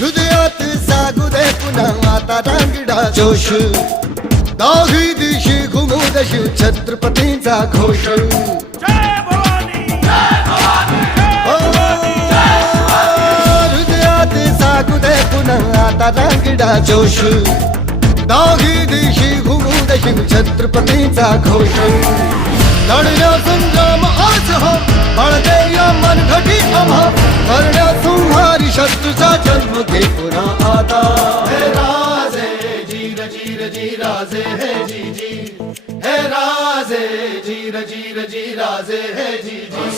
हृदयात जागू दे पुन्हा आता रांगडा जोश दाही दिशी घुमू दशी छत्रपतींचा घोष हृदयात जागू दे पुन्हा आता रांगडा जोश दाही दिशी घुमू दशी छत्रपतींचा घोष लढल्या संग्राम आज हो बळदे या मनघटी आम्हा करण्या संहारी शत्रूचा जन्म घे पुन्हा आता हे राजे जीर जीर जी राजे हे जी जी हे राजे जीर जीर जी राजे हे जी जी